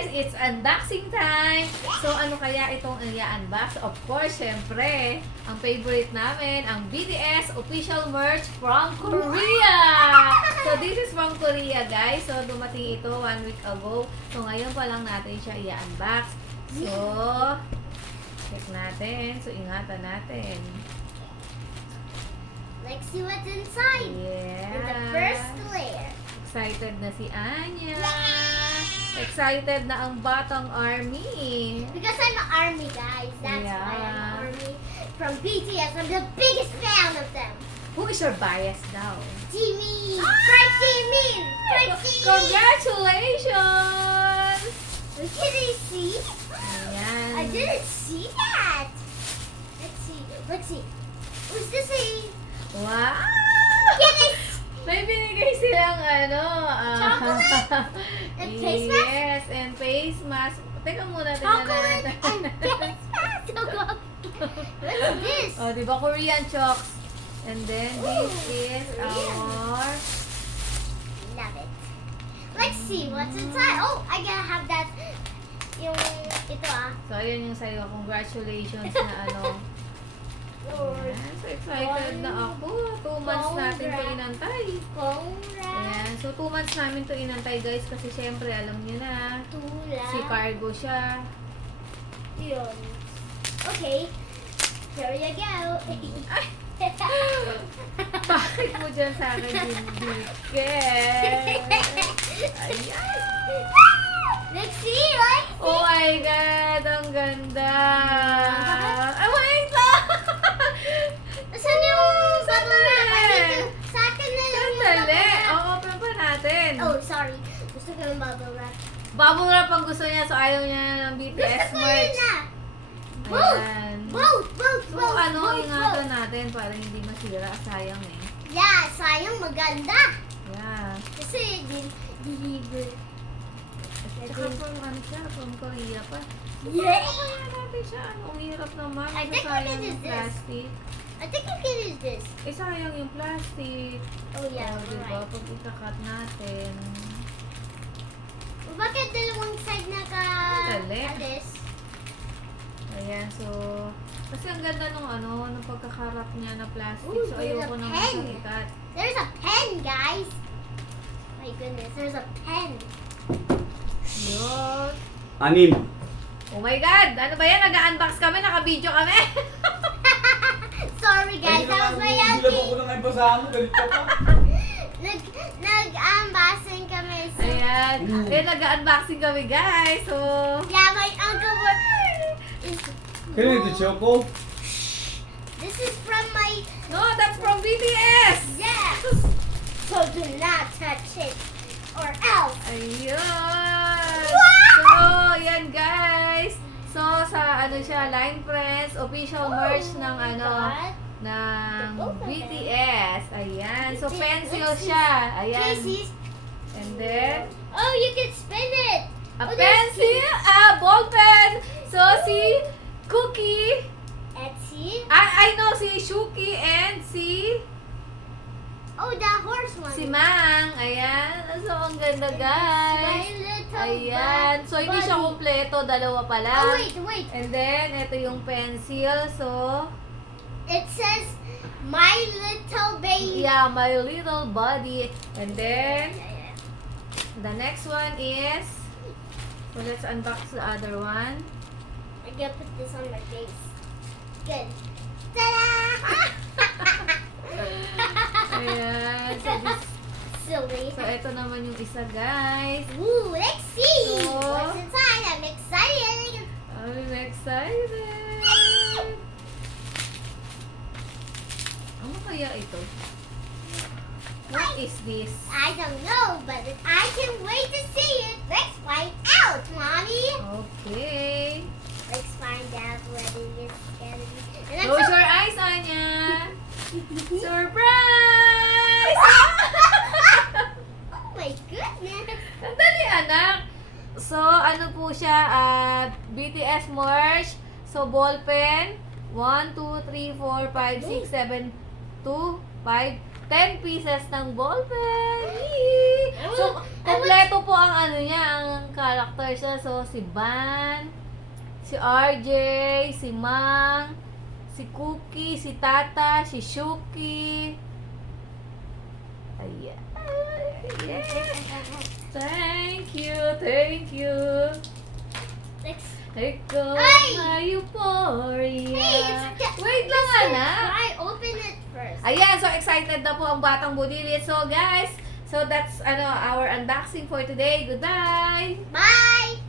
guys, it's unboxing time! So ano kaya itong i-unbox? Of course, syempre, ang favorite namin, ang BTS official merch from Korea! So this is from Korea guys. So dumating ito 1 week ago. So ngayon pa lang natin siya i-unbox. So, check natin. So ingatan natin. Let's see what's inside. Yeah. In the first layer. Excited na si Anya. Yeah! Excited na ang batang army. Because I'm an army, guys. That's why I'm Yeah. an army. From BTS, I'm the biggest fan of them. Who is your bias daw? Jimin! From Jimin! From Jimin! Congratulations! Can I see? Ayan. I didn't see that. Let's see. Let's see. What's this say? Wow! Can I May binigay silang Chocolate and face mask? Yes, and face mask. Teka muna, chocolate tingnan and natin. face mask? What's this? Oh, di ba Korean chocks? And then this is Korean. our... Love it. Let's see what's inside. Oh, I gotta have that. Yung ito So, ayan yung sa'yo. Congratulations na ano. Ayan, so excited na ako. 2 months natin ito inantay. Congrats. Ayan, so 2 months namin ito inantay guys kasi syempre alam niyo na Tula. si cargo siya. Yun. Okay. Here you go. Ay! Bakit mo dyan sa akin dindiket? Ayan! Let's see. Let's see. Oh my God! Ang ganda! Ay, wait lang! Saan yung bubble wrap? I Sandali! need to- Sa akin na lang yung Sandali! bubble wrap. O-open pa natin. Oh, sorry. Gusto ko yung bubble wrap. Bubble wrap ang gusto niya, so ayaw niya ng Gusto BTS ko yun merch. na. Both! Ayan. Both! So, Both! Both! ingatan natin para hindi masira. Sayang eh. Yeah, sayang maganda. Yeah. Kasi deliver. Tsaka from Korea pa. Yeah! Kaya natin siya. Ang hirap naman. I think Sayang what is yung this? plastic. I think you can use this. Eh, sayang yung plastic. Oh yeah, Diba? right. Pag ikakat natin. Bakit dalawang side na Dali. alis? Ayan, so... Kasi ang ganda nung pagkakarap niya na plastic. Ooh, So, there's ayoko a naman pen. siyang ikat. There's a pen, guys. My goodness, there's a pen. Yun. Anim. Oh my God! Ano ba yan? Nag-unbox kami, naka-video kami. Sorry guys, that was my Hindi auntie. ko lang ay basahan mo. Galit ka pa. Nag-unboxing kami. So, Ayan. Ayan, nag-unboxing kami, guys. So, yeah, my uncle is. Kaya ito, Choco. This is from my. no, that's from BTS! Yes. So do not touch it, or else. Ayun! Wow! So, yan guys. So, sa siya, line press, official merch ng God. ng The both of them. BTS. Ayan. So, pencil Let's see. siya. Ayan. Casey's. And then, Oh, you can spin it. a Oh, there's pencil, ball pen. So, si Cookie, Etsy. I know si Shuki and si Oh, the horse one. Mang. Ayan. So, ang ganda, My guys. little Ayan. So, hindi siya buddy. kompleto. Dalawa pa lang. Oh, wait. And then, ito yung pencil. So, It says, my little baby. yeah, my little body. And then, the next one is, so let's unbox the other one. I'm gonna put this on my face. Good. Ta-da! Ayan. So, this, Silly. so, ito naman yung isa, guys. Ooh, let's see. So- What's inside? I'm excited. I'm excited. Ano kaya ito? What is this? I don't know, but I can wait to see it. Let's find out, Mommy. Okay. Let's find out what it is gonna be. And I'm Close so- your eyes, Anya. Surprise! Oh my goodness. Sandali, anak. So, ano po siya? BTS merch. So, ball pen. 1, 2, 3, 4, 5, 6, 7, 2, 5, 10 pieces ng ball pen. Yee! So, kompleto po ang ano niya, ang character siya. So, si Van, si RJ, si Mang, si Cookie, si Tata, si Shuki. Ayan. Yeah. Thank you, thank you. Let's Ikaw Ay! ay euphoria. Hey, Wait lang, anak. Try open it first. Ayan, so excited na po ang batang budilit. So guys, so that's our unboxing for today. Goodbye! Bye!